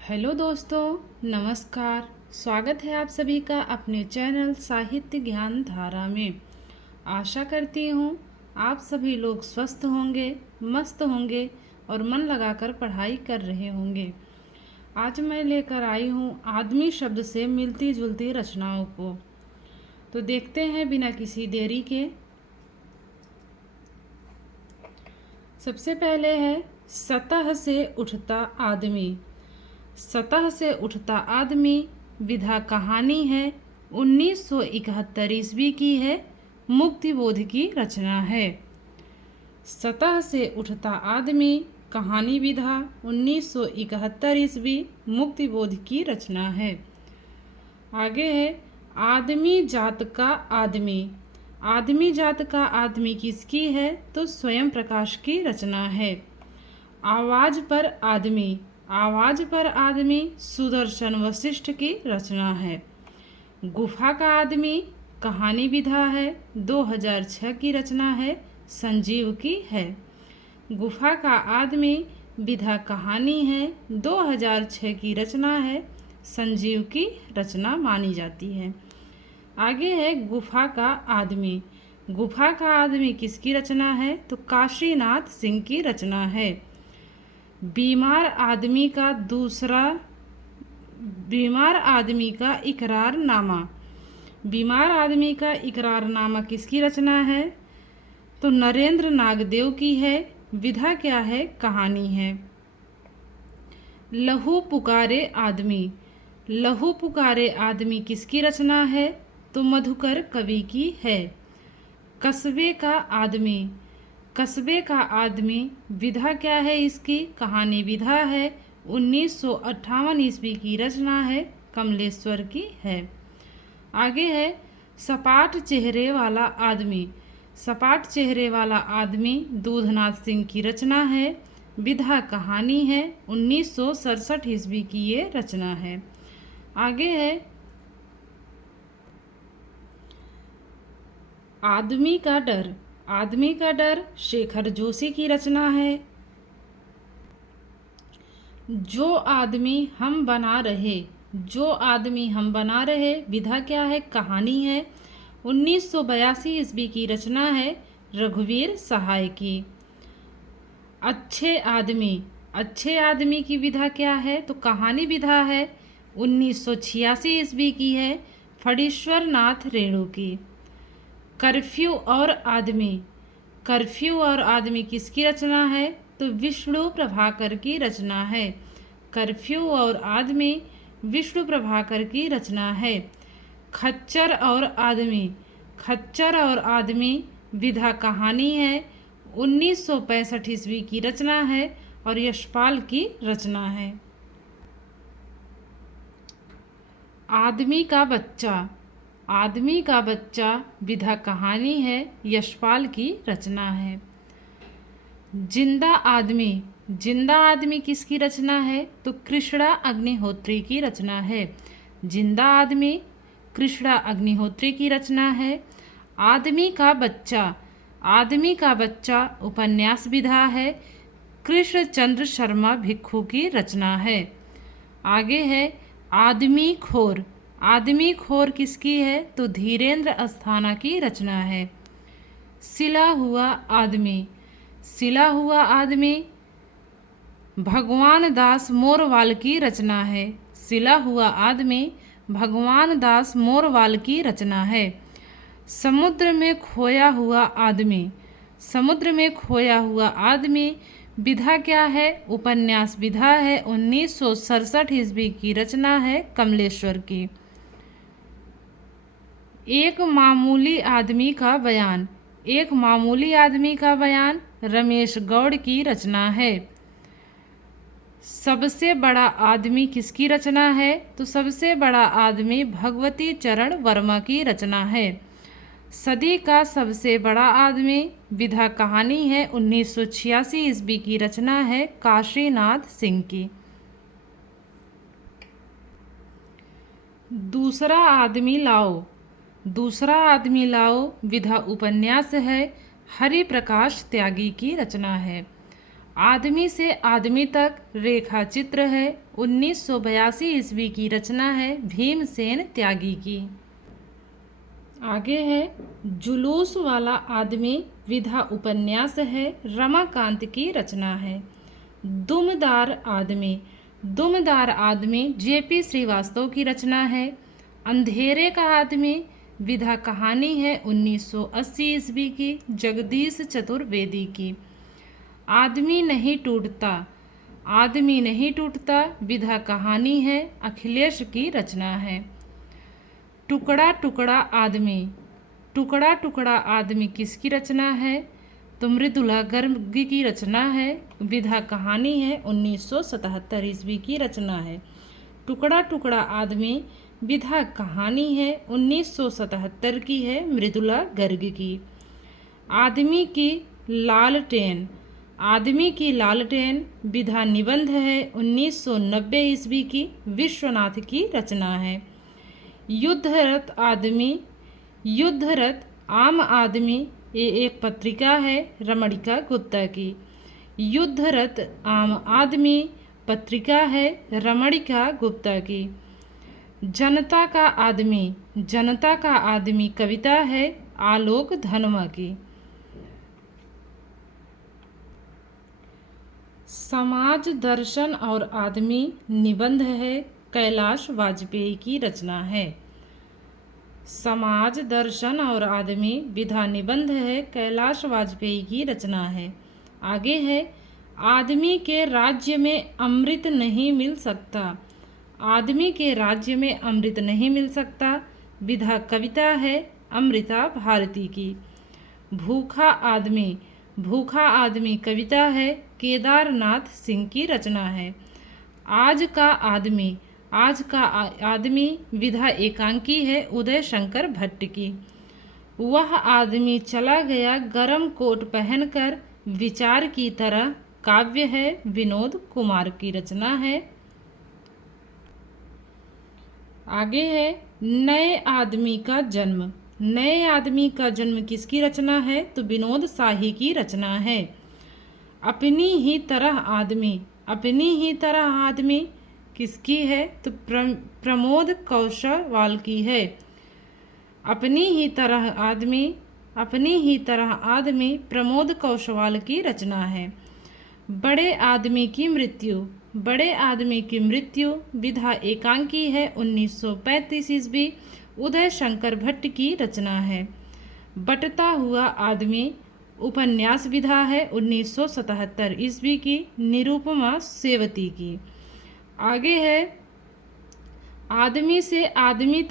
Hello दोस्तों, नमस्कार। स्वागत है आप सभी का अपने चैनल साहित्य ज्ञान धारा में। आशा करती हूँ आप सभी लोग स्वस्थ होंगे, मस्त होंगे और मन लगाकर पढ़ाई कर रहे होंगे। आज मैं लेकर आई हूँ आदमी शब्द से मिलती जुलती रचनाओं को। तो देखते हैं बिना किसी देरी के। सबसे पहले है सतह से उठता आदमी। सतह से उठता आदमी विधा कहानी है, 1971 ईस्वी की है, मुक्तिबोध की रचना है। सतह से उठता आदमी कहानी विधा 1971 ईस्वी मुक्तिबोध की रचना है। आगे है आदमी जात का आदमी। आदमी जात का आदमी किसकी है? तो स्वयं प्रकाश की रचना है। आवाज पर आदमी। आवाज पर आदमी सुदर्शन वशिष्ठ की रचना है। गुफा का आदमी कहानी विधा है, 2006 की रचना है, संजीव की है। गुफा का आदमी विधा कहानी है, 2006 की रचना है, संजीव की रचना मानी जाती है। आगे है गुफा का आदमी। गुफा का आदमी किसकी रचना है? तो काशीनाथ सिंह की रचना है। बीमार आदमी का इकरारनामा। बीमार आदमी का इकरारनामा किसकी रचना है? तो नरेंद्र नागदेव की है। विधा क्या है? कहानी है। लहू पुकारे आदमी। लहू पुकारे आदमी किसकी रचना है? तो मधुकर कवि की है। कस्बे का आदमी। कस्बे का आदमी विधा क्या है इसकी? कहानी विधा है, 1958 ईस्वी की रचना है, कमलेश्वर की है। आगे है सपाट चेहरे वाला आदमी। सपाट चेहरे वाला आदमी दूधनाथ सिंह की रचना है। विधा कहानी है, 1967 ईस्वी की ये रचना है। आगे है आदमी का डर। आदमी का डर शेखर जोशी की रचना है। जो आदमी हम बना रहे। जो आदमी हम बना रहे विधा क्या है? कहानी है, 1982 ईस्वी की रचना है, रघुवीर सहाय की। अच्छे आदमी। अच्छे आदमी की विधा क्या है? तो कहानी विधा है, 1986 ईस्वी की है, फणीश्वर नाथ रेणु की। कर्फ्यू और आदमी। कर्फ्यू और आदमी किसकी रचना है? तो विष्णु प्रभाकर की रचना है। कर्फ्यू और आदमी विष्णु प्रभाकर की रचना है। खच्चर और आदमी। खच्चर और आदमी विधा कहानी है, 1965 ईस्वी की रचना है और यशपाल की रचना है। आदमी का बच्चा। आदमी का बच्चा विधा कहानी है, यशपाल की रचना है। जिंदा आदमी। जिंदा आदमी किसकी रचना है? तो कृष्णा अग्निहोत्री की रचना है। जिंदा आदमी कृष्णा अग्निहोत्री की रचना है। आदमी का बच्चा। आदमी का बच्चा उपन्यास विधा है, कृष्णचंद्र शर्मा भिक्खु की रचना है। आगे है आदमी खोर। आदमी खोर किसकी है? तो धीरेन्द्र अस्थाना की रचना है। सिला हुआ आदमी। सिला हुआ आदमी भगवान दास मोरवाल की रचना है। सिला हुआ आदमी भगवान दास मोरवाल की रचना है। समुद्र में खोया हुआ आदमी। समुद्र में खोया हुआ आदमी विधा क्या है? उपन्यास विधा है, 1967 ईस्वी की रचना है, कमलेश्वर की। एक मामूली आदमी का बयान। एक मामूली आदमी का बयान रमेश गौड़ की रचना है। सबसे बड़ा आदमी किसकी रचना है? तो सबसे बड़ा आदमी भगवती चरण वर्मा की रचना है। सदी का सबसे बड़ा आदमी विधा कहानी है, 1986 ईस्वी की रचना है, काशीनाथ सिंह की। दूसरा आदमी लाओ। दूसरा आदमी लाओ विधा उपन्यास है, हरि प्रकाश त्यागी की रचना है। आदमी से आदमी तक रेखा चित्र है। 1982 ईस्वी की रचना है भीमसेन त्यागी की। आगे है जुलूस वाला आदमी विधा उपन्यास है, रमाकांत की रचना है। दुमदार आदमी जेपी श्रीवास्तव की रचना है। अंधेरे का आदमी विधा कहानी है 1980 ईस्वी की, जगदीश चतुर्वेदी की। आदमी नहीं टूटता विधा कहानी है, अखिलेश की रचना है। टुकड़ा टुकड़ा आदमी किसकी रचना है? तो मृदुला गर्ग की रचना है, विधा कहानी है 1977 ईस्वी की रचना है। टुकड़ा आदमी विधा कहानी है 1977 की है, मृदुला गर्ग की। आदमी की लालटेन विधा निबंध है 1990 ईस्वी की, विश्वनाथ की रचना है। युद्धरत आम आदमी ये एक पत्रिका है, रमणिका गुप्ता की। युद्धरत आम आदमी पत्रिका है, रमणिका गुप्ता की। जनता का आदमी कविता है, आलोक धनवा की। समाज दर्शन और आदमी निबंध है, कैलाश वाजपेयी की रचना है। समाज दर्शन और आदमी विधा निबंध है, कैलाश वाजपेयी की रचना है। आगे है आदमी के राज्य में अमृत नहीं मिल सकता। आदमी के राज्य में अमृत नहीं मिल सकता विधा कविता है, अमृता भारती की। भूखा आदमी कविता है, केदारनाथ सिंह की रचना है। आज का आदमी विधा एकांकी है, उदय शंकर भट्ट की। वह आदमी चला गया गरम कोट पहनकर, विचार की तरह काव्य है, विनोद कुमार की रचना है। आगे है नए आदमी का जन्म किसकी रचना है? तो विनोद शाही की रचना है। अपनी ही तरह आदमी किसकी है? तो प्रमोद कौशवाल की है। अपनी ही तरह आदमी प्रमोद कौशवाल की रचना है। बड़े आदमी की मृत्यु विधा एकांकी है 1935 ईस्वी, उदय शंकर भट्ट की रचना है। बटता हुआ आदमी उपन्यास विधा है 1977 ईस्वी की, निरुपमा सेवती की। आगे है आदमी से आदमी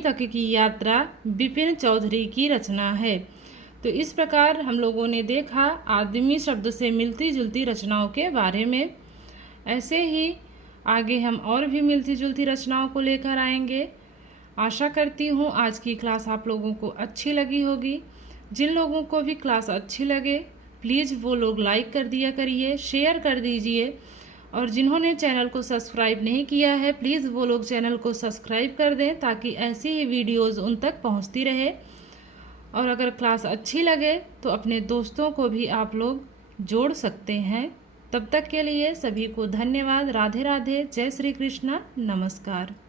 तक की यात्रा विपिन चौधरी की रचना है। तो इस प्रकार हम लोगों ने देखा आदमी शब्द से मिलती जुलती रचनाओं के बारे में। ऐसे ही आगे हम और भी मिलती जुलती रचनाओं को लेकर आएंगे। आशा करती हूँ आज की क्लास आप लोगों को अच्छी लगी होगी। जिन लोगों को भी क्लास अच्छी लगे प्लीज़ वो लोग लाइक कर दिया करिए, शेयर कर दीजिए, और जिन्होंने चैनल को सब्सक्राइब नहीं किया है प्लीज़ वो लोग चैनल को सब्सक्राइब कर दें ताकि ऐसी ही वीडियोज़ उन तक पहुँचती रहे। और अगर क्लास अच्छी लगे तो अपने दोस्तों को भी आप लोग जोड़ सकते हैं। तब तक के लिए सभी को धन्यवाद। राधे राधे, जय श्री कृष्ण, नमस्कार।